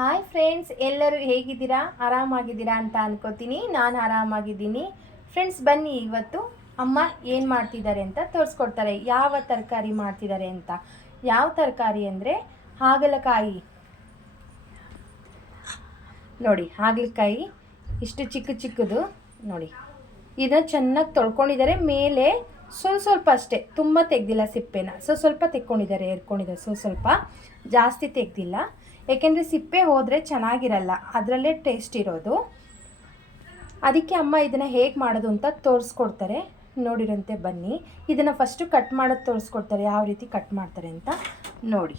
Hi friends, ಎಲ್ಲರೂ ಹೇಗಿದ್ದೀರಾ? ಆರಾಮಾಗಿದ್ದೀರಾ ಅಂತ ಅನ್ಕೋತೀನಿ. ನಾನು ಆರಾಮಾಗಿದ್ದೀನಿ. ಫ್ರೆಂಡ್ಸ್, ಬನ್ನಿ ಇವತ್ತು ಅಮ್ಮ ಏನು ಮಾಡ್ತಿದ್ದಾರೆ ಅಂತ ತೋರಿಸ್ಕೊಡ್ತಾರೆ. ಯಾವ ತರಕಾರಿ ಮಾಡ್ತಿದ್ದಾರೆ ಅಂತ. ಯಾವ ತರಕಾರಿ ಅಂದರೆ ಹಾಗಲಕಾಯಿ. ನೋಡಿ, ಹಾಗಲಕಾಯಿ ಇಷ್ಟು ಚಿಕ್ಕ ಚಿಕ್ಕದು ನೋಡಿ. ಇದನ್ನು ಚೆನ್ನಾಗಿ ತೊಳ್ಕೊಂಡಿದ್ದಾರೆ. ಮೇಲೆ ಸ್ವಲ್ಪ ಅಷ್ಟೇ, ತುಂಬ ತೆಗ್ದಿಲ್ಲ ಸಿಪ್ಪೆನ. ಸ್ವಲ್ಪ ತೆಕ್ಕೊಂಡಿದ್ದಾರೆ, ಎರ್ಕೊಂಡಿದ್ದಾರೆ. ಸ್ವಲ್ಪ ಜಾಸ್ತಿ ತೆಗ್ದಿಲ್ಲ. ಏಕೆಂದರೆ ಸಿಪ್ಪೆ ಹೋದರೆ ಚೆನ್ನಾಗಿರಲ್ಲ, ಅದರಲ್ಲೇ ಟೇಸ್ಟ್ ಇರೋದು. ಅದಕ್ಕೆ ಅಮ್ಮ ಇದನ್ನು ಹೇಗೆ ಮಾಡೋದು ಅಂತ ತೋರಿಸ್ಕೊಡ್ತಾರೆ. ನೋಡಿರಂತೆ ಬನ್ನಿ. ಇದನ್ನು ಫಸ್ಟು ಕಟ್ ಮಾಡೋದು ತೋರಿಸ್ಕೊಡ್ತಾರೆ, ಯಾವ ರೀತಿ ಕಟ್ ಮಾಡ್ತಾರೆ ಅಂತ ನೋಡಿ.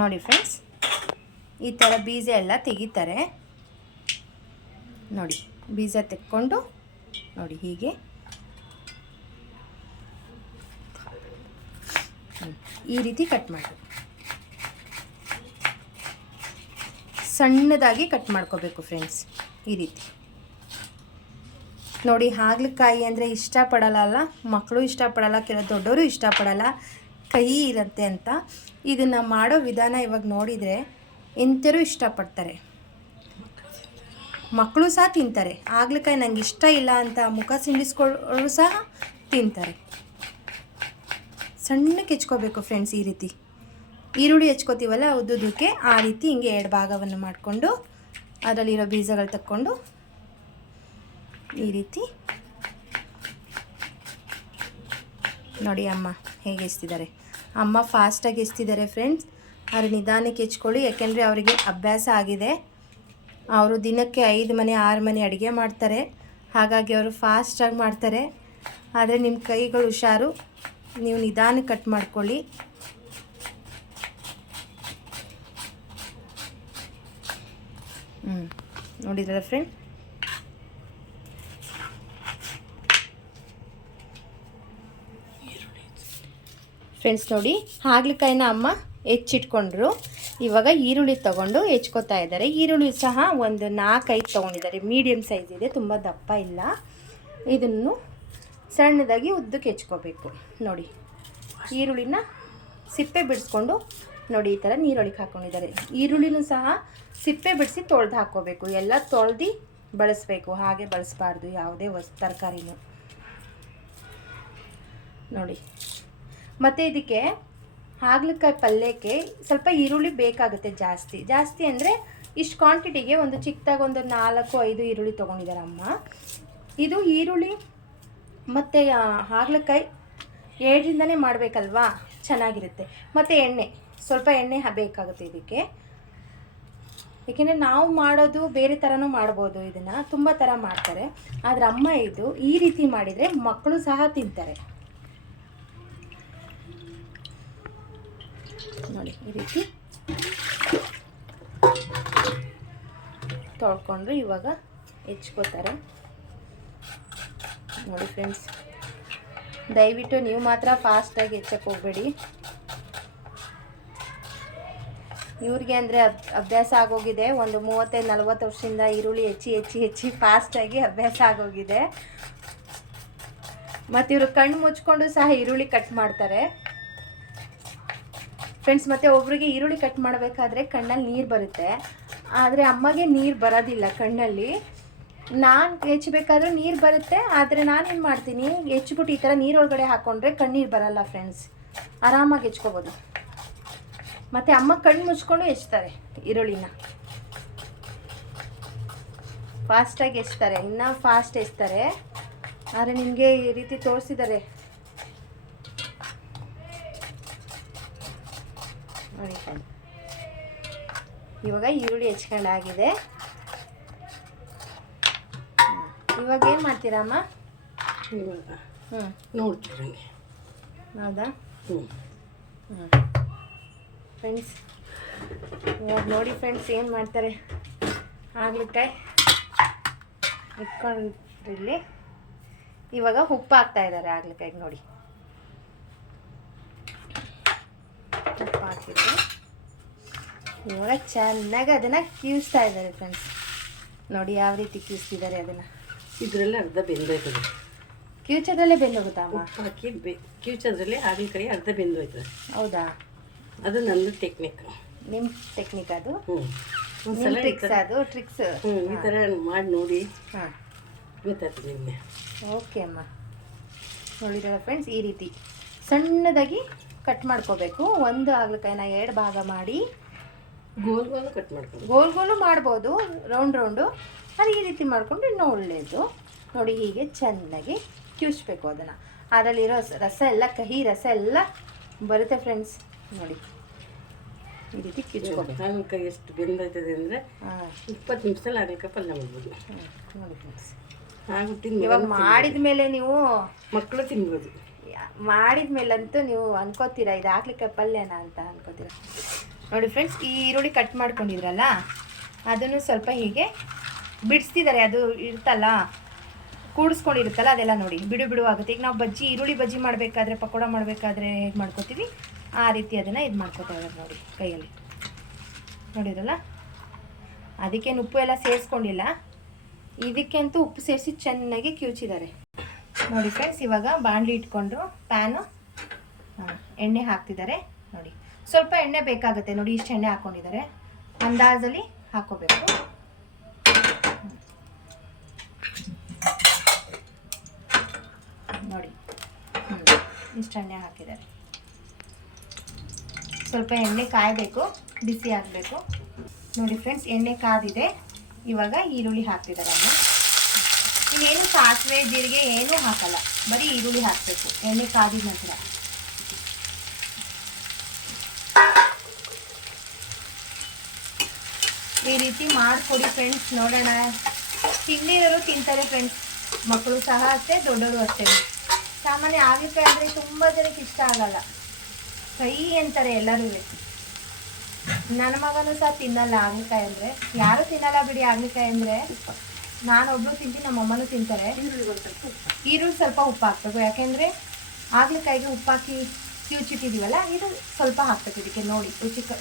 ನೋಡಿ ಫ್ರೆಂಡ್ಸ್, ಈ ಥರ ಬೀಜ ಎಲ್ಲ ತೆಗಿತಾರೆ. ನೋಡಿ, ಬೀಜ ತೆಕ್ಕೊಂಡು ನೋಡಿ ಹೀಗೆ ಈ ರೀತಿ ಕಟ್ ಮಾಡಿ ಸಣ್ಣದಾಗಿ ಕಟ್ ಮಾಡ್ಕೋಬೇಕು ಫ್ರೆಂಡ್ಸ್. ಈ ರೀತಿ ನೋಡಿ. ಹಾಗಲಕಾಯಿ ಅಂದರೆ ಇಷ್ಟಪಡಲ್ಲ, ಮಕ್ಕಳು ಇಷ್ಟಪಡಲ್ಲ, ಕೆಲವು ದೊಡ್ಡವರು ಇಷ್ಟಪಡಲ್ಲ, ಕಹಿ ಇರುತ್ತೆ ಅಂತ. ಇದನ್ನು ಮಾಡೋ ವಿಧಾನ ಇವಾಗ ನೋಡಿದರೆ ಎಂಥರೂ ಇಷ್ಟಪಡ್ತಾರೆ, ಮಕ್ಕಳು ಸಹ ತಿಂತಾರೆ. ಹಾಗಲಕಾಯಿ ನಂಗೆ ಇಷ್ಟ ಇಲ್ಲ ಅಂತ ಮುಖ ಸಿಂಡಿಸ್ಕೊಳ್ಳೋರು ಸಹ ತಿಂತಾರೆ. ಸಣ್ಣಕ್ಕೆ ಹೆಚ್ಕೋಬೇಕು ಫ್ರೆಂಡ್ಸ್. ಈ ರೀತಿ ಈರುಳ್ಳಿ ಹೆಚ್ಕೋತೀವಲ್ಲ ಉದ್ದುದಕ್ಕೆ, ಆ ರೀತಿ ಹಿಂಗೆ 2 ಭಾಗವನ್ನು ಮಾಡಿಕೊಂಡು ಅದರಲ್ಲಿರೋ ಬೀಜಗಳು ತಕ್ಕೊಂಡು ಈ ರೀತಿ ನೋಡಿ ಅಮ್ಮ ಹೇಗೆ ಹೆಚ್ತಿದ್ದಾರೆ. ಅಮ್ಮ ಫಾಸ್ಟಾಗಿ ಹೆಚ್ತಿದ್ದಾರೆ ಫ್ರೆಂಡ್ಸ್. ಆದರೆ ನಿಧಾನಕ್ಕೆ ಹೆಚ್ಕೊಳ್ಳಿ, ಯಾಕೆಂದರೆ ಅವರಿಗೆ ಅಭ್ಯಾಸ ಆಗಿದೆ. ಅವರು ದಿನಕ್ಕೆ 5 ಮನೆ 6 ಮನೆ ಅಡುಗೆ ಮಾಡ್ತಾರೆ. ಹಾಗಾಗಿ ಅವರು ಫಾಸ್ಟಾಗಿ ಮಾಡ್ತಾರೆ. ಆದರೆ ನಿಮ್ಮ ಕೈಗಳು ಹುಷಾರು, ನೀವು ನಿಧಾನಕ್ಕೆ ಕಟ್ ಮಾಡ್ಕೊಳ್ಳಿ. ನೋಡಿದ್ರಲ್ಲ ಫ್ರೆಂಡ್ಸ್ ನೋಡಿ, ಹಾಗಲಕಾಯಿನ ಅಮ್ಮ ಹೆಚ್ಚಿಟ್ಕೊಂಡ್ರು. ಇವಾಗ ಈರುಳ್ಳಿ ತೊಗೊಂಡು ಹೆಚ್ಕೋತಾ ಇದ್ದಾರೆ. ಈರುಳ್ಳಿ ಸಹ ಒಂದು 4-5 ತೊಗೊಂಡಿದ್ದಾರೆ. ಮೀಡಿಯಮ್ ಸೈಜ್ ಇದೆ, ತುಂಬ ದಪ್ಪ ಇಲ್ಲ. ಇದನ್ನು ಸಣ್ಣದಾಗಿ ಉದ್ದಕ್ಕೆ ಹೆಚ್ಕೋಬೇಕು. ನೋಡಿ, ಈರುಳ್ಳಿನ ಸಿಪ್ಪೆ ಬಿಡಿಸ್ಕೊಂಡು ನೋಡಿ ಈ ಥರ ನೀರೊಳಗೆ ಹಾಕ್ಕೊಂಡಿದ್ದಾರೆ. ಈರುಳ್ಳಿನೂ ಸಹ ಸಿಪ್ಪೆ ಬಿಡಿಸಿ ತೊಳೆದು ಹಾಕ್ಕೋಬೇಕು. ಎಲ್ಲ ತೊಳೆದು ಬಳಸಬೇಕು, ಹಾಗೆ ಬಳಸಬಾರ್ದು ಯಾವುದೇ ತರಕಾರಿನೂ ನೋಡಿ. ಮತ್ತು ಇದಕ್ಕೆ ಹಾಗಲಕಾಯಿ ಪಲ್ಯಕ್ಕೆ ಸ್ವಲ್ಪ ಈರುಳ್ಳಿ ಬೇಕಾಗುತ್ತೆ. ಜಾಸ್ತಿ ಅಂದರೆ ಇಷ್ಟು ಕ್ವಾಂಟಿಟಿಗೆ ಒಂದು ಚಿಕ್ಕದಾಗಿ ಒಂದು 4-5 ಈರುಳ್ಳಿ ತೊಗೊಂಡಿದ್ದಾರೆ ಅಮ್ಮ. ಇದು ಈರುಳ್ಳಿ ಮತ್ತು ಹಾಗಲಕಾಯಿ 2ರಿಂದನೇ ಮಾಡಬೇಕಲ್ವಾ, ಚೆನ್ನಾಗಿರುತ್ತೆ. ಮತ್ತು ಸ್ವಲ್ಪ ಎಣ್ಣೆ ಬೇಕಾಗುತ್ತೆ ಇದಕ್ಕೆ. ಏಕೆಂದರೆ ನಾವು ಮಾಡೋದು ಬೇರೆ ಥರನೂ ಮಾಡ್ಬೋದು, ಇದನ್ನು ತುಂಬ ಥರ ಮಾಡ್ತಾರೆ. ಆದರೆ ಅಮ್ಮ ಇದು ಈ ರೀತಿ ಮಾಡಿದರೆ ಮಕ್ಕಳು ಸಹ ತಿಂತಾರೆ. ನೋಡಿ, ಈ ರೀತಿ ತೊಳ್ಕೊಂಡು ಇವಾಗ ಹೆಚ್ಕೋತಾರೆ. ನೋಡಿ ಫ್ರೆಂಡ್ಸ್, ದಯವಿಟ್ಟು ನೀವು ಮಾತ್ರ ಫಾಸ್ಟಾಗಿ ಹೆಚ್ಚಕ್ಕೆ ಹೋಗಬೇಡಿ. ಇವ್ರಿಗೆ ಅಂದರೆ ಅಭ್ಯಾಸ ಆಗೋಗಿದೆ. ಒಂದು 35-40 ವರ್ಷದಿಂದ ಈರುಳ್ಳಿ ಹೆಚ್ಚಿ ಫಾಸ್ಟಾಗಿ ಅಭ್ಯಾಸ ಆಗೋಗಿದೆ. ಮತ್ತು ಇವರು ಕಣ್ಣು ಮುಚ್ಕೊಂಡು ಸಹ ಈರುಳ್ಳಿ ಕಟ್ ಮಾಡ್ತಾರೆ ಫ್ರೆಂಡ್ಸ್. ಮತ್ತು ಒಬ್ರಿಗೆ ಈರುಳ್ಳಿ ಕಟ್ ಮಾಡಬೇಕಾದ್ರೆ ಕಣ್ಣಲ್ಲಿ ನೀರು ಬರುತ್ತೆ, ಆದರೆ ಅಮ್ಮಗೆ ನೀರು ಬರೋದಿಲ್ಲ ಕಣ್ಣಲ್ಲಿ. ನಾನು ಹೆಚ್ಚಬೇಕಾದ್ರೂ ನೀರು ಬರುತ್ತೆ, ಆದರೆ ನಾನೇನು ಮಾಡ್ತೀನಿ, ಹೆಚ್ಚಿಬಿಟ್ಟು ಈ ಥರ ನೀರೊಳಗಡೆ ಹಾಕ್ಕೊಂಡ್ರೆ ಕಣ್ಣೀರು ಬರಲ್ಲ ಫ್ರೆಂಡ್ಸ್, ಆರಾಮಾಗಿ ಹೆಚ್ಕೋಬೋದು. ಮತ್ತು ಅಮ್ಮ ಕಣ್ಣು ಮುಚ್ಕೊಂಡು ಹೆಚ್ತಾರೆ ಈರುಳ್ಳಿನ. ಫಾಸ್ಟಾಗಿ ಹೆಚ್ತಾರೆ, ಇನ್ನೂ ಫಾಸ್ಟ್ ಹೆಚ್ತಾರೆ. ಆದರೆ ನಿಮಗೆ ಈ ರೀತಿ ತೋರಿಸಿದ್ದಾರೆ ನೋಡಿ. ಇವಾಗ ಈರುಳ್ಳಿ ಹೆಚ್ಕೊಂಡಾಗಿದೆ. ಇವಾಗ ಏನು ಮಾಡ್ತೀರಮ್ಮ? ಇವಾಗ ನೋಡ್ತೀರಿ, ಹೌದಾ? ಫ್ರೆಂಡ್ಸ್, ಇವಾಗ ನೋಡಿ ಫ್ರೆಂಡ್ಸ್ ಏನು ಮಾಡ್ತಾರೆ. ಹಾಗಲಕಾಯಿ ಇಟ್ಕೊಂಡಿಲ್ಲಿ ಇವಾಗ ಉಪ್ಪು ಹಾಕ್ತಾ ಇದ್ದಾರೆ ಹಾಗಲಕಾಯಿಗೆ. ನೋಡಿ, ಉಪ್ಪು ಹಾಕಿದ್ದು ಇವಾಗ ಚೆನ್ನಾಗಿ ಅದನ್ನು ಕಿವಿಸ್ತಾ ಇದ್ದಾರೆ ಫ್ರೆಂಡ್ಸ್. ನೋಡಿ ಯಾವ ರೀತಿ ಕಿವಿಸ್ತಿದ್ದಾರೆ ಅದನ್ನು. ಇದರಲ್ಲಿ ಅರ್ಧ ಬೆಂದೋಯ್ತದೆ. ಕಿವುಚದಲ್ಲೇ ಬೆಂದೋಗುತ್ತಾ ಅಮ್ಮ? ಉಪ್ಪು ಹಾಕಿ ಕಿವುಚೋದ್ರಲ್ಲಿ ಹಾಗಲಕಾಯಿ ಅರ್ಧ ಬೆಂದೋಯ್ತದೆ. ಹೌದಾ? ಅದು ನಂದು ಟೆಕ್ನಿಕ್. ನಿಮ್ಮ ಟೆಕ್ನಿಕ್ ಅದು? ಒಂದ್ಸಲ ಟ್ರಿಕ್ಸ್ ಅದು ಟ್ರಿಕ್ಸ್. ಈ ಥರ ಮಾಡಿ ನೋಡಿ ಹಾಂ, ಗೊತ್ತಾಯ್ತು ನಿಮಗೆ. ಓಕೆ ಅಮ್ಮ. ನೋಡಿದ್ರಲ್ಲ ಫ್ರೆಂಡ್ಸ್, ಈ ರೀತಿ ಸಣ್ಣದಾಗಿ ಕಟ್ ಮಾಡ್ಕೋಬೇಕು. ಒಂದು ಹಾಗಲಕಾಯಿನ 2 ಭಾಗ ಮಾಡಿ ಗೋಲ್ ಗೋಲು ಕಟ್ ಮಾಡ್ಕೊಂಡು ಗೋಲ್ ಗೋಲು ಮಾಡ್ಬೋದು, ರೌಂಡು. ಅದು ಈ ರೀತಿ ಮಾಡಿಕೊಂಡು ಇನ್ನೂ ಒಳ್ಳೆಯದು. ನೋಡಿ, ಹೀಗೆ ಚೆನ್ನಾಗಿ ಕಿವುಚ್ಬೇಕು ಅದನ್ನು. ಅದರಲ್ಲಿರೋ ರಸ ಎಲ್ಲ, ಕಹಿ ರಸ ಎಲ್ಲ ಬರುತ್ತೆ ಫ್ರೆಂಡ್ಸ್. ನೋಡಿ, ಈ ರೀತಿ ಕಿವುಚ್ಕೋಬೇಕು. ಹಾಗಲಕಾಯಿ ಎಷ್ಟು ಬೆಂದೋಯ್ತದೆ ಅಂದರೆ 20 ನಿಮಿಷದಲ್ಲಿ ಹಾಗಲಕಾಯಿ ಪಲ್ಯ ಮಾಡ್ಬೋದು. ನೋಡಿ ಫ್ರೆಂಡ್ಸ್, ಇವಾಗ ಮಾಡಿದ ಮೇಲೆ ನೀವು ಮಕ್ಕಳು ತಿನ್ಬೋದು. ಮಾಡಿದ ಮೇಲಂತೂ ನೀವು ಅನ್ಕೋತೀರಾ ಇದು ಹಾಗಲಕಾಯಿ ಪಲ್ಯನಾ ಅಂತ ಅನ್ಕೋತೀರ. ನೋಡಿ ಫ್ರೆಂಡ್ಸ್, ಈ ಈರುಳ್ಳಿ ಕಟ್ ಮಾಡ್ಕೊಂಡಿದ್ರಲ್ಲ ಅದನ್ನು ಸ್ವಲ್ಪ ಹೀಗೆ ಬಿಡಿಸ್ತಿದ್ದಾರೆ. ಅದು ಇರ್ತಲ್ಲ, ಕೂಡಿಸ್ಕೊಂಡಿರುತ್ತಲ್ಲ, ಅದೆಲ್ಲ ನೋಡಿ ಬಿಡು ಆಗುತ್ತೆ. ಈಗ ನಾವು ಈರುಳ್ಳಿ ಬಜ್ಜಿ ಮಾಡಬೇಕಾದ್ರೆ, ಪಕೋಡ ಮಾಡಬೇಕಾದ್ರೆ ಹೇಗೆ ಮಾಡ್ಕೋತೀವಿ ಆ ರೀತಿ ಅದನ್ನು ಇದು ಮಾಡ್ಕೋತಾ ಇದ್ದಾರೆ ನೋಡಿ ಕೈಯಲ್ಲಿ. ನೋಡಿದ್ರಲ್ಲ, ಅದಕ್ಕೇನು ಉಪ್ಪು ಎಲ್ಲ ಸೇರಿಸ್ಕೊಂಡಿಲ್ಲ, ಇದಕ್ಕಂತೂ ಉಪ್ಪು ಸೇರಿಸಿ ಚೆನ್ನಾಗಿ ಕಿವುಚಿದ್ದಾರೆ. ನೋಡಿ ಫ್ರೆಂಡ್ಸ್, ಇವಾಗ ಬಾಣಲಿ ಇಟ್ಕೊಂಡು ಪ್ಯಾನು ಎಣ್ಣೆ ಹಾಕ್ತಿದ್ದಾರೆ. ನೋಡಿ, ಸ್ವಲ್ಪ ಎಣ್ಣೆ ಬೇಕಾಗುತ್ತೆ. ನೋಡಿ, ಇಷ್ಟು ಎಣ್ಣೆ ಹಾಕ್ಕೊಂಡಿದ್ದಾರೆ, ಅಂದಾಜಲ್ಲಿ ಹಾಕ್ಕೋಬೇಕು. ನೋಡಿ, ಇಷ್ಟು ಎಣ್ಣೆ ಹಾಕಿದ್ದಾರೆ. ಸ್ವಲ್ಪ ಎಣ್ಣೆ ಕಾಯಬೇಕು, ಬಿಸಿ ಆಗಬೇಕು. ನೋಡಿ ಫ್ರೆಂಡ್ಸ್, ಎಣ್ಣೆ ಕಾದಿದೆ. ಇವಾಗ ಈರುಳ್ಳಿ ಹಾಕ್ತಿದ್ದಾರೆ ಅಮ್ಮ. ಇನ್ನೇನು ಸಾಸಿವೆ ಜೀರಿಗೆ ಏನೂ ಹಾಕಲ್ಲ, ಬರೀ ಈರುಳ್ಳಿ ಹಾಕಬೇಕು ಎಣ್ಣೆ ಕಾದಿದ ನಂತರ. ಈ ರೀತಿ ಮಾಡಿಕೊಡಿ ಫ್ರೆಂಡ್ಸ್, ನೋಡೋಣ. ತಿಂದಿರೋರು ತಿಂತಾರೆ ಫ್ರೆಂಡ್ಸ್, ಮಕ್ಕಳು ಸಹ ಅಷ್ಟೇ, ದೊಡ್ಡವರು ಅಷ್ಟೇ. ಸಾಮಾನ್ಯ ಹಾಗಲಕಾಯಿ ಅಂದರೆ ತುಂಬ ಜನಕ್ಕೆ ಇಷ್ಟ ಆಗಲ್ಲ, ಕೈ ಅಂತಾರೆ ಎಲ್ಲರೂ. ನನ್ನ ಮಗನೂ ಸಹ ತಿನ್ನಲ್ಲ ಹಾಗಲಕಾಯಿ ಅಂದರೆ, ಯಾರೂ ತಿನ್ನಲ್ಲ ಬಿಡಿ ಹಾಗಲಕಾಯಿ ಅಂದರೆ. ನಾನೊಬ್ಬರು ತಿಂತೀನಿ, ನಮ್ಮಮ್ಮನೂ ತಿಂತಾರೆ. ಈರುಳ್ಳಿ ಸ್ವಲ್ಪ ಉಪ್ಪು ಹಾಕ್ಬೇಕು, ಯಾಕೆಂದರೆ ಹಾಗಲಕಾಯಿಗೆ ಉಪ್ಪು ಹಾಕಿ ಕಿವುಚಿಟ್ಟಿದ್ದೀವಲ್ಲ, ಇದು ಸ್ವಲ್ಪ ಹಾಕ್ಬೇಕು ಇದಕ್ಕೆ. ನೋಡಿ,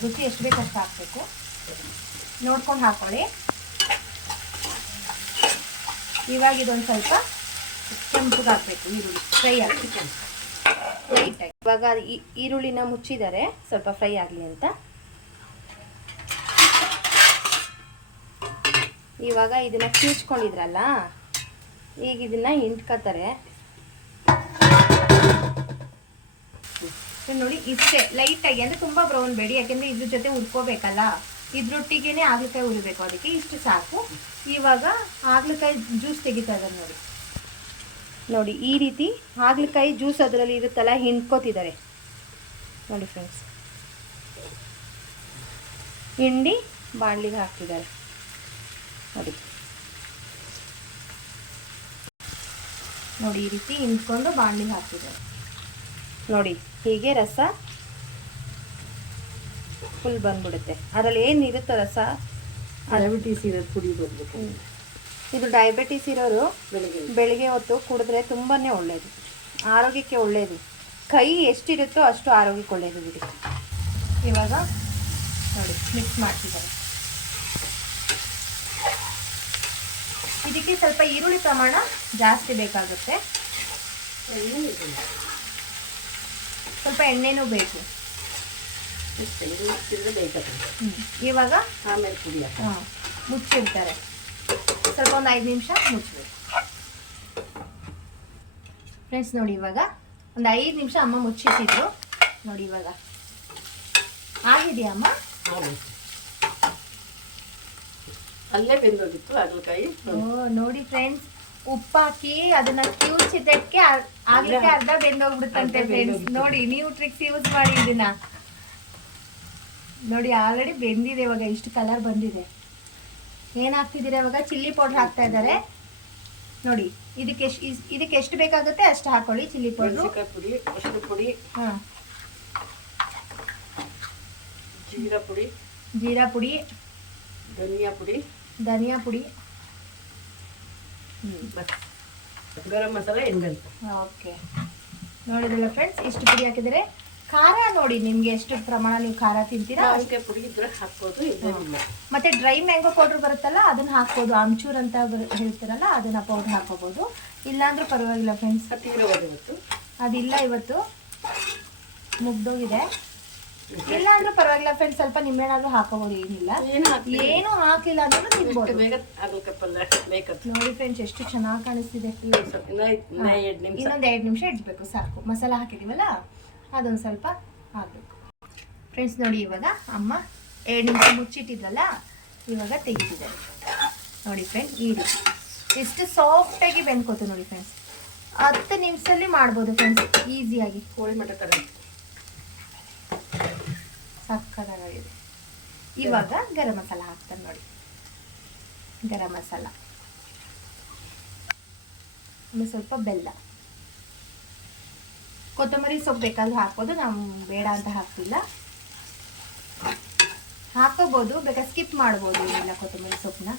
ರುಚಿ ಎಷ್ಟು ಬೇಕು ಅಷ್ಟು ಹಾಕಬೇಕು, ನೋಡ್ಕೊಂಡು ಹಾಕ್ಕೊಳ್ಳಿ. ಇವಾಗ ಇದೊಂದು ಸ್ವಲ್ಪ ಕೆಂಪುಗೆ ಹಾಕಬೇಕು, ಈರುಳ್ಳಿ ಫ್ರೈ ಆಗಬೇಕು ಲೈಟಾಗಿ. ಇವಾಗ ಈರುಳ್ಳಿನ ಮುಚ್ಚಿದ್ದಾರೆ ಸ್ವಲ್ಪ ಫ್ರೈ ಆಗಲಿ ಅಂತ. ಇವಾಗ ಇದನ್ನು ಕಿವುಚ್ಕೊಂಡಿದ್ರಲ್ಲ, ಈಗ ಇದನ್ನು ಹಿಂಡ್ಕೊತಾರೆ. ನೋಡಿ, ಇಷ್ಟೇ ಲೈಟಾಗಿ, ಅಂದರೆ ತುಂಬ ಬ್ರೌನ್ ಬೇಡಿ, ಯಾಕೆಂದರೆ ಇದ್ರ ಜೊತೆ ಹುರ್ಕೋಬೇಕಲ್ಲ, ಇದ್ರೊಟ್ಟಿಗೆ ಹಾಗಲಕಾಯಿ ಹುರಿಬೇಕು, ಅದಕ್ಕೆ ಇಷ್ಟು ಸಾಕು. ಇವಾಗ ಹಾಗಲಕಾಯಿ ಜ್ಯೂಸ್ ತೆಗಿತಾ ಇದ್ದಾರೆ ನೋಡಿ. ನೋಡಿ, ಈ ರೀತಿ ಹಾಗಲಕಾಯಿ ಜ್ಯೂಸ್ ಅದರಲ್ಲಿ ಇರುತ್ತಲ್ಲ, ಹಿಂಡ್ಕೋತಿದ್ದಾರೆ ನೋಡಿ ಫ್ರೆಂಡ್ಸ್. ಹಿಂಡಿ ಬಾಣಲಿಗೆ ಹಾಕ್ತಿದ್ದಾರೆ ನೋಡಿ. ನೋಡಿ, ಈ ರೀತಿ ಹಿಂಡ್ಕೊಂಡು ಬಾಣಲಿಗೆ ಹಾಕ್ತಿದ್ದಾರೆ ನೋಡಿ. ಹೀಗೆ ರಸ ಫುಲ್ ಬಂದ್ಬಿಡುತ್ತೆ. ಅದರಲ್ಲಿ ಏನಿರುತ್ತೋ ರಸ, ಡಯಾಬಿಟೀಸ್ ಇರೋದು ಪುಡಿ ಬರಬೇಕು. ಇದು ಡಯಾಬಿಟೀಸ್ ಇರೋರು ಬೆಳಿಗ್ಗೆ ಹೊತ್ತು ಕುಡಿದ್ರೆ ತುಂಬಾ ಒಳ್ಳೆಯದು, ಆರೋಗ್ಯಕ್ಕೆ ಒಳ್ಳೆಯದು. ಕೈ ಎಷ್ಟಿರುತ್ತೋ ಅಷ್ಟು ಆರೋಗ್ಯಕ್ಕೆ ಒಳ್ಳೆಯದು ಬಿಡಿ. ಇವಾಗ ನೋಡಿ, ಮಿಕ್ಸ್ ಮಾಡ್ತಿದ್ದಾರೆ. ಇದಕ್ಕೆ ಸ್ವಲ್ಪ ಈರುಳ್ಳಿ ಪ್ರಮಾಣ ಜಾಸ್ತಿ ಬೇಕಾಗುತ್ತೆ, ಸ್ವಲ್ಪ ಎಣ್ಣೆನೂ ಬೇಕು. ಇವಾಗ ಆಮೇಲೆ ಪುಡಿ ಮುಚ್ಚಿರ್ತಾರೆ, ಸ್ವಲ್ಪ ಒಂದು 5 ನಿಮಿಷ ಮುಚ್ಚಬೇಕು ಫ್ರೆಂಡ್ಸ್. ನೋಡಿ, ಇವಾಗ ಒಂದು 5 ನಿಮಿಷ ಅಮ್ಮ ಮುಚ್ಚಿಟ್ಟಿದ್ರು ನೋಡಿ. ಇವಾಗ ಆಗಿದೆಯಾ ಅಮ್ಮ? ಅಲ್ಲೇ ಬೆಂದೋಗಿತ್ತು ಹಾಗಲಕಾಯಿ. ನೋಡಿ ಫ್ರೆಂಡ್ಸ್, ಉಪ್ಪು ಹಾಕಿ ಅದನ್ನ ಕಿವುಚಿದ್ದಕ್ಕೆ ಆಗ್ಲಿಕ್ಕೆ ಅರ್ಧ ಬೆಂದೋಗ್ಬಿಡುತ್ತಂತೆ ಫ್ರೆಂಡ್ಸ್. ನೋಡಿ, ನೀವು ಟ್ರಿಕ್ಸ್ ಯೂಸ್ ಮಾಡಿ ಇದನ್ನ ನೋಡಿ. ಆಲ್ರೆಡಿ ಬೆಂದಿದೆ, ಇವಾಗ ಇಷ್ಟು ಕಲರ್ ಬಂದಿದೆ. ಏನು ಹಾಕ್ತಿದ್ದೀರಾ ಇವಾಗ? ಚಿಲ್ಲಿ ಪೌಡರ್ ಹಾಕ್ತಾ ಇದ್ದಾರೆ ನೋಡಿ. ಇದಕ್ಕೆ ಎಷ್ಟು ಬೇಕಾಗುತ್ತೆ ಅಷ್ಟು ಹಾಕೊಳ್ಳಿ. ಚಿಲ್ಲಿ ಪೌಡ್ರು, ಪುಡಿ, ಅರಿಶಿನ ಪುಡಿ, ಜೀರಾ ಪುಡಿ, ಧನಿಯಾ ಪುಡಿ, ಗರಂ ಮಸಾಲ, ಎಣ್ಣೆ. ಓಕೆ, ನೋಡಿದ್ರಲ್ಲ ಫ್ರೆಂಡ್ಸ್, ಇಷ್ಟು ಪುಡಿ ಹಾಕಿದರೆ ಖಾರ ನೋಡಿ ನಿಮ್ಗೆ ಎಷ್ಟು ಪ್ರಮಾಣ ನೀವು ಖಾರ ತಿಂತೀರಾ ಮಾವಿನಕಾಯಿ ಪುಡಿ ಇದ್ರೆ ಹಾಕ್ಬೋದು, ಇಲ್ಲ. ಮತ್ತೆ ಡ್ರೈ ಮ್ಯಾಂಗೋ ಪೌಡರ್ ಬರುತ್ತಲ್ಲ ಅದನ್ನ ಹಾಕ್ಬೋದು. ಆಮ್ಚೂರ್ ಅಂತ ಹೇಳ್ತೀರಲ್ಲ ಅದನ್ನ ಪೌಡರ್ ಹಾಕೋಬಹುದು, ಇಲ್ಲಾಂದ್ರೂ ಪರವಾಗಿಲ್ಲ ಫ್ರೆಂಡ್ಸ್. ಇವತ್ತು ಅದಿಲ್ಲ, ಇವತ್ತು ಮುಗ್ದೋಗಿದೆ. ಇಲ್ಲ ಅಂದ್ರೂ ಪರವಾಗಿಲ್ಲ ಫ್ರೆಂಡ್ಸ್, ಸ್ವಲ್ಪ ನಿಂಬೆಹಣ್ಣಾದ್ರೂ ಹಾಕೋಬಹುದು, ಏನಿಲ್ಲ. ಏನು ಹಾಕಿಲ್ಲ ಅಂದ್ರೂ ತಿನ್ಬೋದು. ನೋಡಿ ಫ್ರೆಂಡ್ಸ್ ಎಷ್ಟು ಚೆನ್ನಾಗಿ ಕಾಣಿಸ್ತಿದೆ. ಇನ್ನೊಂದು 2 ನಿಮಿಷ ಇಡ್ಬೇಕು ಸಾಕು. ಮಸಾಲ ಹಾಕಿದೀವಲ್ಲ ಅದೊಂದು ಸ್ವಲ್ಪ ಹಾಕ್ಬೇಕು ಫ್ರೆಂಡ್ಸ್. ನೋಡಿ ಇವಾಗ ಅಮ್ಮ 2 ನಿಮಿಷ ಮುಚ್ಚಿಟ್ಟಿದ್ರಲ್ಲ, ಇವಾಗ ತೆಗಿತಿದ್ದಾರೆ ನೋಡಿ ಫ್ರೆಂಡ್ಸ್. ಈ ರೀತಿ ಎಷ್ಟು ಸಾಫ್ಟಾಗಿ ಬೆಂದ್ಕೋತು ನೋಡಿ ಫ್ರೆಂಡ್ಸ್. 10 ನಿಮಿಷದಲ್ಲಿ ಮಾಡ್ಬೋದು ಫ್ರೆಂಡ್ಸ್, ಈಸಿಯಾಗಿ. ಕೋಳಿ ಮಟ ಥರ ಸಕ್ಕತ್ತಾಗಿದೆ. ಇವಾಗ ಗರಂ ಮಸಾಲ ಹಾಕ್ತಾರೆ ನೋಡಿ. ಗರಂ ಮಸಾಲ, ಆಮೇಲೆ ಸ್ವಲ್ಪ ಬೆಲ್ಲ, ಕೊತ್ತಂಬರಿ ಸೊಪ್ಪು ಬೇಕಾದ್ರೂ ಹಾಕ್ಬೋದು. ನಾವು ಬೇಡ ಅಂತ ಹಾಕ್ತಿಲ್ಲ, ಹಾಕೋಬೋದು, ಬೇಕಾದ್ರೆ ಸ್ಕಿಪ್ ಮಾಡ್ಬೋದು. ಏನಿಲ್ಲ, ಕೊತ್ತಂಬರಿ ಸೊಪ್ಪನ್ನ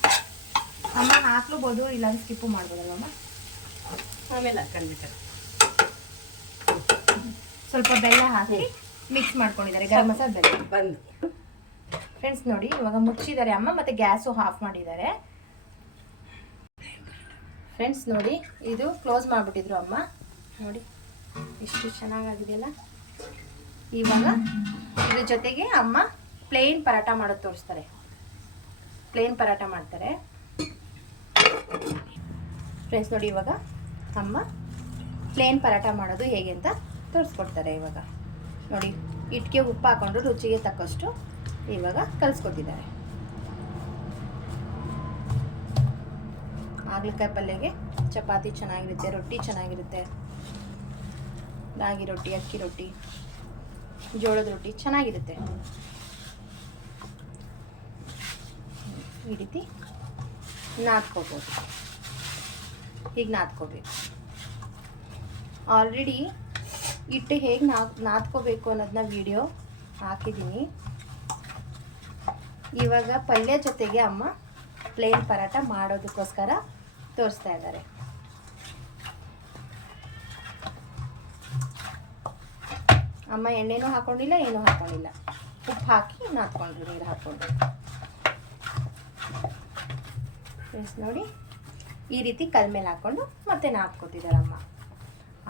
ಅಮ್ಮ ಹಾಕ್ಲೂಬೋದು, ಇಲ್ಲಾಂದ್ರೆ ಸ್ಕಿಪ್ಪು ಮಾಡ್ಬೋದಲ್ವಮ್ಮ. ಆಮೇಲೆ ಹಾಕೊಂಡ್ಬಿಟ್ಟಾರೆ. ಸ್ವಲ್ಪ ಬೆಲ್ಲ ಹಾಕಿ ಮಿಕ್ಸ್ ಮಾಡ್ಕೊಂಡಿದ್ದಾರೆ, ಗರಂ ಮಸಾಲ ಬೆಲ್ಲ ಬಂದು ಫ್ರೆಂಡ್ಸ್. ನೋಡಿ ಇವಾಗ ಮುಚ್ಚಿದ್ದಾರೆ ಅಮ್ಮ, ಮತ್ತೆ ಗ್ಯಾಸು ಆಫ್ ಮಾಡಿದ್ದಾರೆ ಫ್ರೆಂಡ್ಸ್. ನೋಡಿ ಇದು ಕ್ಲೋಸ್ ಮಾಡಿಬಿಟ್ಟಿದ್ರು ಅಮ್ಮ. ನೋಡಿ ಎಷ್ಟು ಚೆನ್ನಾಗಾಗಿದೆಯಲ್ಲ. ಇವಾಗ ಇದ್ರ ಜೊತೆಗೆ ಅಮ್ಮ ಪ್ಲೇನ್ ಪರಾಟ ಮಾಡೋದು ತೋರಿಸ್ತಾರೆ. ಪ್ಲೇನ್ ಪರಾಟ ಮಾಡ್ತಾರೆ ಫ್ರೆಂಡ್ಸ್. ನೋಡಿ ಇವಾಗ ಅಮ್ಮ ಪ್ಲೇನ್ ಪರಾಟ ಮಾಡೋದು ಹೇಗೆ ಅಂತ ತೋರಿಸ್ಕೊಡ್ತಾರೆ. ಇವಾಗ ನೋಡಿ ಇಟ್ಟಿಗೆ ಉಪ್ಪು ಹಾಕೊಂಡು ರುಚಿಗೆ ತಕ್ಕಷ್ಟು ಇವಾಗ ಕಲಿಸ್ಕೊತಿದ್ದಾರೆ. ಹಾಗಲಕಾಯಿ ಪಲ್ಯಗೆ ಚಪಾತಿ ಚೆನ್ನಾಗಿರುತ್ತೆ, ರೊಟ್ಟಿ ಚೆನ್ನಾಗಿರುತ್ತೆ, ರಾಗಿ ರೊಟ್ಟಿ, ಅಕ್ಕಿ ರೊಟ್ಟಿ, ಜೋಳದ ರೊಟ್ಟಿ ಚೆನ್ನಾಗಿರುತ್ತೆ. ಈ ರೀತಿ ನಾದ್ಕೋಬೋದು. ಈಗ ನಾದ್ಕೋಬೇಕು. ಆಲ್ರೆಡಿ ಹಿಟ್ಟು ಹೇಗೆ ನಾದ್ಕೋಬೇಕು ಅನ್ನೋದನ್ನ ವಿಡಿಯೋ ಹಾಕಿದ್ದೀನಿ. ಇವಾಗ ಪಲ್ಯ ಜೊತೆಗೆ ಅಮ್ಮ ಪ್ಲೇನ್ ಪರಾಟ ಮಾಡೋದಕ್ಕೋಸ್ಕರ ತೋರಿಸ್ತಾ ಇದ್ದಾರೆ. ಅಮ್ಮ ಎಣ್ಣೆನೂ ಹಾಕೊಂಡಿಲ್ಲ, ಏನೂ ಹಾಕೊಂಡಿಲ್ಲ, ಉಪ್ಪು ಹಾಕಿ ನಾದ್ಕೊಂಡ್ರು, ನೀರು ಹಾಕ್ಕೊಂಡು. ನೋಡಿ ಈ ರೀತಿ ಕಲ್ ಮೇಲೆ ಹಾಕ್ಕೊಂಡು ಮತ್ತೆ ನಾದ್ಕೋತಿದ್ದಾರೆ ಅಮ್ಮ.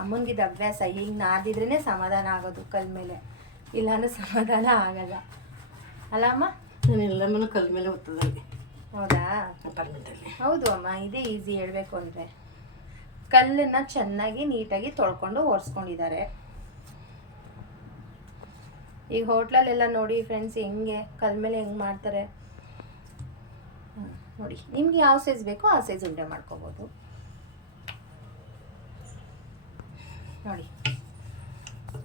ಅಮ್ಮನಿಗಿದ ಅಭ್ಯಾಸ, ಹಿಂಗೆ ನಾದಿದ್ರೇ ಸಮಾಧಾನ ಆಗೋದು ಕಲ್ ಮೇಲೆ, ಇಲ್ಲಾಂದ್ರೆ ಸಮಾಧಾನ ಆಗಲ್ಲ ಅಲ್ಲ ಅಮ್ಮ. ನಾನೆಲ್ಲಮ್ಮನೂ ಕಲ್ ಮೇಲೆ ಹೊತ್ತದಲ್ಲಿ. ಹೌದಾ? ಅಪಾರ್ಟ್ಮೆಂಟಲ್ಲಿ. ಹೌದು ಅಮ್ಮ, ಇದೇ ಈಸಿ ಹೇಳಬೇಕು ಅಂದರೆ. ಕಲ್ಲನ್ನು ಚೆನ್ನಾಗಿ ನೀಟಾಗಿ ತೊಳ್ಕೊಂಡು ಒರೆಸ್ಕೊಂಡಿದ್ದಾರೆ. ಈಗ ಹೋಟ್ಲಲ್ಲೆಲ್ಲ ನೋಡಿ ಫ್ರೆಂಡ್ಸ್ ಹೆಂಗೆ ಕಲ್ ಮೇಲೆ ಹೆಂಗೆ ಮಾಡ್ತಾರೆ ನೋಡಿ. ನಿಮ್ಗೆ ಯಾವ ಸೈಜ್ ಬೇಕೋ ಆ ಸೈಜ್ ಉಂಡೆ ಮಾಡ್ಕೋಬೋದು ನೋಡಿ.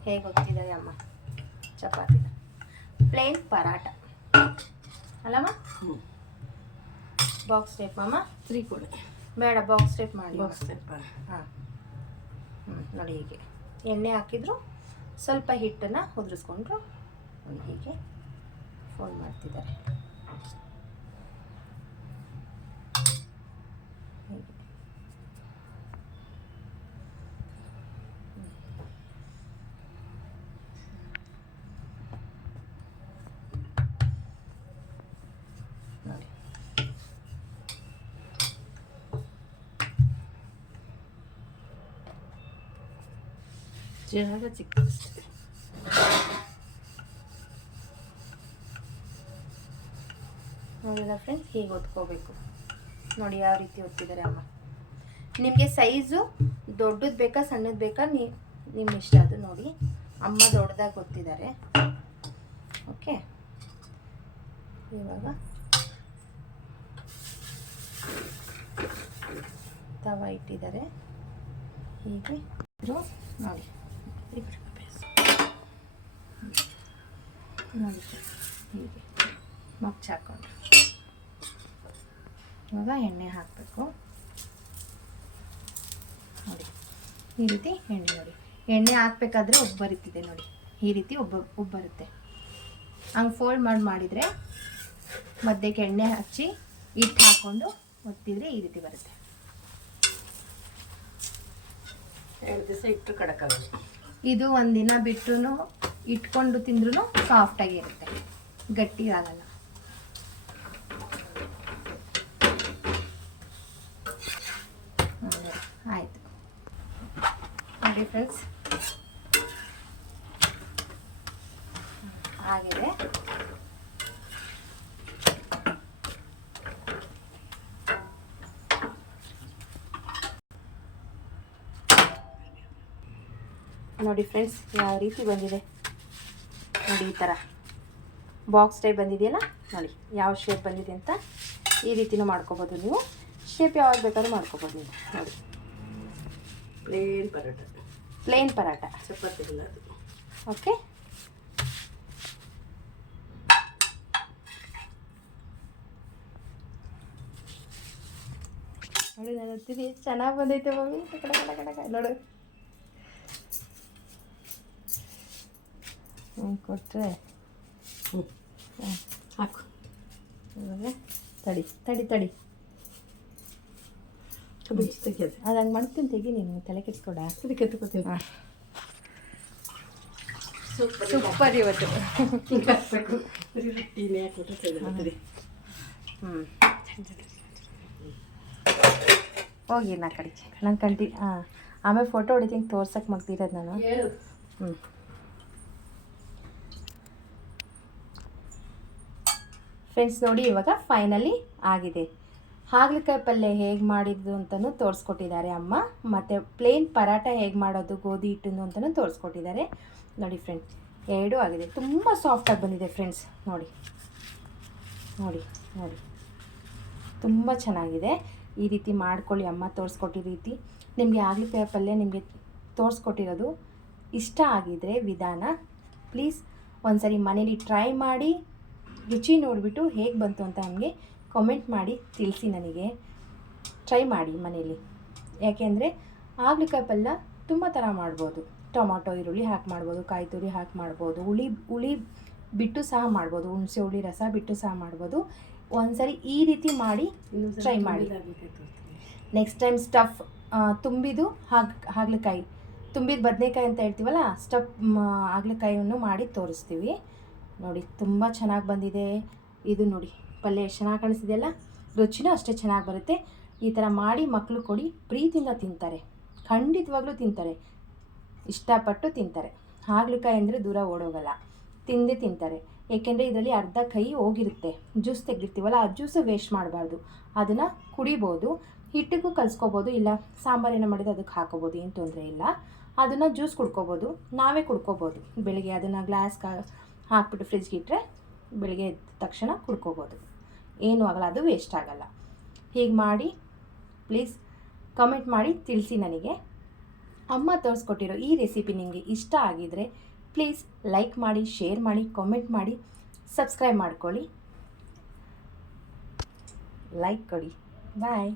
ಹೇಗೆ ಹೋಗ್ತಿದ್ದಾರೆ ಅಮ್ಮ ಚಪಾತಿನ. ಪ್ಲೇನ್ ಪರಾಟ ಅಲ್ಲಮ್ಮ? ಬಾಕ್ಸ್ ಟೈಪ್ ಅಮ್ಮ. ತ್ರಿಕೋನ ಬೇಡ, ಬಾಕ್ಸ್ ಟೈಪ್ ಮಾಡಿ. Box type. ಹಾಂ ನೋಡಿ ಹೀಗೆ ಎಣ್ಣೆ ಹಾಕಿದ್ರು, ಸ್ವಲ್ಪ ಹಿಟ್ಟನ್ನು ಉದುರಿಸ್ಕೊಂಡ್ರು, ನೋಡಿ ಹೀಗೆ ಫೋಲ್ಡ್ ಮಾಡ್ತಿದ್ದಾರೆ. ಹೀಗೆ ನೋಡಿ. ಜಾಗ ಚಿಕ್ಕದಷ್ಟೇ. ನೋಡಿಲ್ಲ ಫ್ರೆಂಡ್ಸ್, ಹೀಗೆ ಒತ್ಕೋಬೇಕು ನೋಡಿ. ಯಾವ ರೀತಿ ಒತ್ತಿದ್ದಾರೆ ಅಮ್ಮ. ನಿಮಗೆ ಸೈಜು ದೊಡ್ಡದು ಬೇಕಾ ಸಣ್ಣದು ಬೇಕಾ ನಿಮ್ಮ ಇಷ್ಟ, ಅದು ನೋಡಿ. ಅಮ್ಮ ದೊಡ್ಡದಾಗಿ ಒತ್ತಿದ್ದಾರೆ. ಓಕೆ, ಇವಾಗ ತವ ಇಟ್ಟಿದ್ದಾರೆ. ಹೀಗೆ ನೋಡಿ ನೋಡಿ ಹೀಗೆ ಮಗ್ಚ್ ಹಾಕ್ಕೊಂಡು ಇವಾಗ ಎಣ್ಣೆ ಹಾಕಬೇಕು ನೋಡಿ. ಈ ರೀತಿ ಎಣ್ಣೆ ನೋಡಿ, ಎಣ್ಣೆ ಹಾಕ್ಬೇಕಾದ್ರೆ ಉಬ್ಬು ಬರುತ್ತಿದೆ ನೋಡಿ. ಈ ರೀತಿ ಉಬ್ಬು ಬರುತ್ತೆ. ಹಂಗೆ ಫೋಲ್ಡ್ ಮಾಡಿದರೆ ಮಧ್ಯಕ್ಕೆ ಎಣ್ಣೆ ಹಚ್ಚಿ ಹಿಟ್ಟು ಹಾಕ್ಕೊಂಡು ಒತ್ತಿದ್ರೆ ಈ ರೀತಿ ಬರುತ್ತೆ. 2 ದಿವಸ ಇಟ್ಟು ಕಡಕಲ್ಲ. ಇದು ಒಂದಿನ ಬಿಟ್ಟು ಇಟ್ಕೊಂಡು ತಿಂದ್ರೂ ಸಾಫ್ಟಾಗಿರುತ್ತೆ, ಗಟ್ಟಿ ಆಗಲ್ಲ. ಆಯಿತು ನೋಡಿ ಫ್ರೆಂಡ್ಸ್, ಆಗಿದೆ. ನೋಡಿ ಫ್ರೆಂಡ್ಸ್ ಯಾವ ರೀತಿ ಬಂದಿದೆ ನೋಡಿ, ಈ ಥರ ಬಾಕ್ಸ್ ಟೈಪ್ ಬಂದಿದೆಯಲ್ಲ ನೋಡಿ, ಯಾವ ಶೇಪ್ ಬಂದಿದೆ ಅಂತ. ಈ ರೀತಿನೂ ಮಾಡ್ಕೋಬೋದು ನೀವು, ಶೇಪ್ ಯಾವಾಗ ಬೇಕಾದ್ರೂ ಮಾಡ್ಕೋಬೋದು ನೀವು. ನೋಡಿ ಪ್ಲೇನ್ ಪರಾಟ ಚಪಾತಿ ಇಲ್ಲ ಅದು. ಓಕೆ, ನೋಡಿ ನಾನು ಹತ್ತಿದೆ, ಚೆನ್ನಾಗಿ ಬಂದೈತೆ ಮಮ್ಮಿ. ಕಡ ಕಡ ಕಡ ಕಡ ನೋಡು, ಕೊಟ್ಟರೆ ಹಾಕು. ಇವಾಗ ತಡಿ ತಡಿ ತಡಿ, ತೆಗಿಯೋದು ಅದು ಹಂಗೆ ಮಾಡ್ತೀನಿ, ತೆಗಿ ನೀನು, ತಲೆ ಕೆಡಿಸ್ಕೊಡ. ಅದಕ್ಕೆ ಎತ್ಕೋತೀನಿ. ಹಾಂ, ಸೂಪರ್ ಇವತ್ತು. ಹಾಕಬೇಕು ರೊಟ್ಟಿನೇ ಹಾಕ್ಬಿಟ್ಟು ತೆಗೆದು. ಹ್ಞೂ ಹೋಗಿ ನಾ ಕಡೆ ನಾನು ಹಾಂ, ಆಮೇಲೆ ಫೋಟೋ ಹೊಡಿತೀನಿ, ತೋರ್ಸಕ್ಕೆ ಮಗ್ದಿರೋದು ನಾನು. ಹೇಳು. ಹ್ಞೂ ಫ್ರೆಂಡ್ಸ್ ನೋಡಿ, ಇವಾಗ ಫೈನಲಿ ಆಗಿದೆ. ಹಾಗಲಕಾಯಿ ಪಲ್ಯ ಹೇಗೆ ಮಾಡಿದ್ದು ಅಂತಲೂ ತೋರಿಸ್ಕೊಟ್ಟಿದ್ದಾರೆ ಅಮ್ಮ, ಮತ್ತು ಪ್ಲೇನ್ ಪರಾಟ ಹೇಗೆ ಮಾಡೋದು ಗೋಧಿ ಹಿಟ್ಟನ್ನು ಅಂತಲೂ ತೋರಿಸ್ಕೊಟ್ಟಿದ್ದಾರೆ. ನೋಡಿ ಫ್ರೆಂಡ್ಸ್, ಎರಡೂ ಆಗಿದೆ, ತುಂಬ ಸಾಫ್ಟಾಗಿ ಬಂದಿದೆ ಫ್ರೆಂಡ್ಸ್. ನೋಡಿ ನೋಡಿ ನೋಡಿ, ತುಂಬ ಚೆನ್ನಾಗಿದೆ. ಈ ರೀತಿ ಮಾಡ್ಕೊಳ್ಳಿ, ಅಮ್ಮ ತೋರಿಸ್ಕೊಟ್ಟಿರೋ ರೀತಿ. ನಿಮಗೆ ಹಾಗಲಕಾಯಿ ಪಲ್ಯ ನಿಮಗೆ ತೋರಿಸ್ಕೊಟ್ಟಿರೋದು ಇಷ್ಟ ಆಗಿದರೆ ವಿಧಾನ, ಪ್ಲೀಸ್ ಒಂದ್ಸರಿ ಮನೇಲಿ ಟ್ರೈ ಮಾಡಿ ರುಚಿ ನೋಡಿಬಿಟ್ಟು ಹೇಗೆ ಬಂತು ಅಂತ ನಮಗೆ ಕಾಮೆಂಟ್ ಮಾಡಿ ತಿಳಿಸಿ. ನನಗೆ ಟ್ರೈ ಮಾಡಿ ಮನೇಲಿ, ಯಾಕೆಂದರೆ ಹಾಗಲಕಾಯಿ ಪಲ್ಯ ತುಂಬ ಥರ ಮಾಡ್ಬೋದು. ಟೊಮಾಟೊ ಈರುಳ್ಳಿ ಹಾಕಿ ಮಾಡ್ಬೋದು, ಕಾಯಿ ತುರಿ ಹಾಕಿ ಮಾಡ್ಬೋದು, ಹುಳಿ ಬಿಟ್ಟು ಸಹ ಮಾಡ್ಬೋದು, ಹುಣಸೆ ಹುಳಿ ರಸ ಬಿಟ್ಟು ಸಹ ಮಾಡ್ಬೋದು. ಒಂದ್ಸರಿ ಈ ರೀತಿ ಮಾಡಿ ಟ್ರೈ ಮಾಡಿ. ನೆಕ್ಸ್ಟ್ ಟೈಮ್ ಸ್ಟಫ್ ತುಂಬಿದ್ದು ಹಾಗಲಕಾಯಿ, ತುಂಬಿದ ಬದನೆಕಾಯಿ ಅಂತ ಹೇಳ್ತೀವಲ್ಲ, ಸ್ಟಫ್ ಹಾಗಲಕಾಯಿಯನ್ನು ಮಾಡಿ ತೋರಿಸ್ತೀವಿ. ನೋಡಿ ತುಂಬ ಚೆನ್ನಾಗಿ ಬಂದಿದೆ. ಇದು ನೋಡಿ ಪಲ್ಯ ಎಷ್ಟು ಚೆನ್ನಾಗಿ ಕಾಣಿಸ್ತಿದೆಯಲ್ಲ, ರುಚಿನೂ ಅಷ್ಟೇ ಚೆನ್ನಾಗಿ ಬರುತ್ತೆ. ಈ ಥರ ಮಾಡಿ ಮಕ್ಕಳು ಕೊಡಿ, ಪ್ರೀತಿಯಿಂದ ತಿಂತಾರೆ, ಖಂಡಿತವಾಗ್ಲೂ ತಿಂತಾರೆ, ಇಷ್ಟಪಟ್ಟು ತಿಂತಾರೆ. ಹಾಗಲಕಾಯಿ ಅಂದರೆ ದೂರ ಓಡೋಗಲ್ಲ, ತಿಂದೇ ತಿಂತಾರೆ. ಏಕೆಂದರೆ ಇದರಲ್ಲಿ ಅರ್ಧ ಕೈ ಹೋಗಿರುತ್ತೆ, ಜ್ಯೂಸ್ ತೆಗೆದಿರ್ತೀವಲ್ಲ, ಆ ಜ್ಯೂಸು ವೇಸ್ಟ್ ಮಾಡಬಾರ್ದು, ಅದನ್ನು ಕುಡಿಬೋದು, ಹಿಟ್ಟಿಗೂ ಕಲಿಸ್ಕೋಬೋದು, ಇಲ್ಲ ಸಾಂಬಾರೇನೋ ಮಾಡಿದ್ರೆ ಅದಕ್ಕೆ ಹಾಕೋಬೋದು, ಏನು ತೊಂದರೆ ಇಲ್ಲ. ಅದನ್ನು ಜ್ಯೂಸ್ ಕುಡ್ಕೋಬೋದು, ನಾವೇ ಕುಡ್ಕೋಬೋದು. ಬೆಳಿಗ್ಗೆ ಅದನ್ನು ಗ್ಲಾಸ್ಗೆ ಹಾಕ್ಬಿಟ್ಟು ಫ್ರಿಜ್ಗೆ ಇಟ್ಟರೆ ಬೆಳಿಗ್ಗೆ ಎದ್ದ ತಕ್ಷಣ ಕುಡ್ಕೋಬೋದು, ಏನೂ ಆಗಲ್ಲ, ಅದು ವೇಸ್ಟ್ ಆಗಲ್ಲ. ಹೀಗೆ ಮಾಡಿ ಪ್ಲೀಸ್ ಕಮೆಂಟ್ ಮಾಡಿ ತಿಳಿಸಿ ನನಗೆ. ಅಮ್ಮ ತೋರಿಸ್ಕೊಟ್ಟಿರೋ ಈ ರೆಸಿಪಿ ನಿಮಗೆ ಇಷ್ಟ ಆಗಿದರೆ ಪ್ಲೀಸ್ ಲೈಕ್ ಮಾಡಿ, ಶೇರ್ ಮಾಡಿ, ಕಾಮೆಂಟ್ ಮಾಡಿ, ಸಬ್ಸ್ಕ್ರೈಬ್ ಮಾಡ್ಕೊಳ್ಳಿ, ಲೈಕ್ ಕೊಡಿ. ಬಾಯ್.